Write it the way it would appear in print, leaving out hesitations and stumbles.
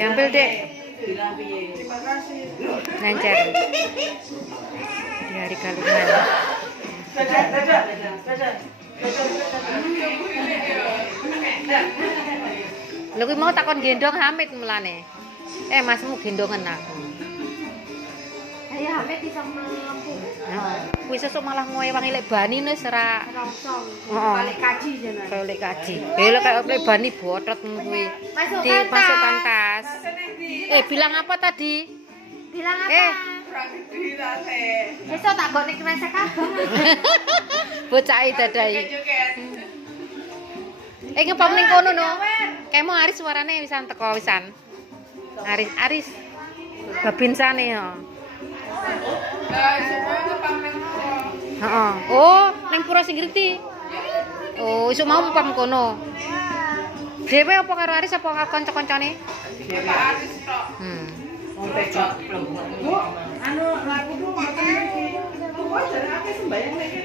Diambil, Dek. Terima kasih. Lancar. Di hari Galungan. Lha kuwi mau takon gendong Hamid mulane. Masmu gendongan aku. Ayo Hamid bisa melempuh. Heeh. Kuwi sesuk malah ngoewangi lek bani wis ora. Rongsong. Heeh. Balik kaji jenengan. Balik kaji. Lek kayak lek bani botot ngono kuwi. Dimasukkan tas. Bilang apa tadi? Bilang apa? Besok tak gone kresek kabeh. Bocahi dadai. Ngepam ning kono no. Kemo Aris suarane wisan teko wisan. Aris. Babinsane yo. Heeh. Oh, ning Pura Singriti. Oh, isuk mau ngepam kono. Dhewe apa karo Aris apa karo kanca-kancane? Aris tok. Hmm. Bu, anu lagu dulu ngoten iki. Bu, jarake sembayang iki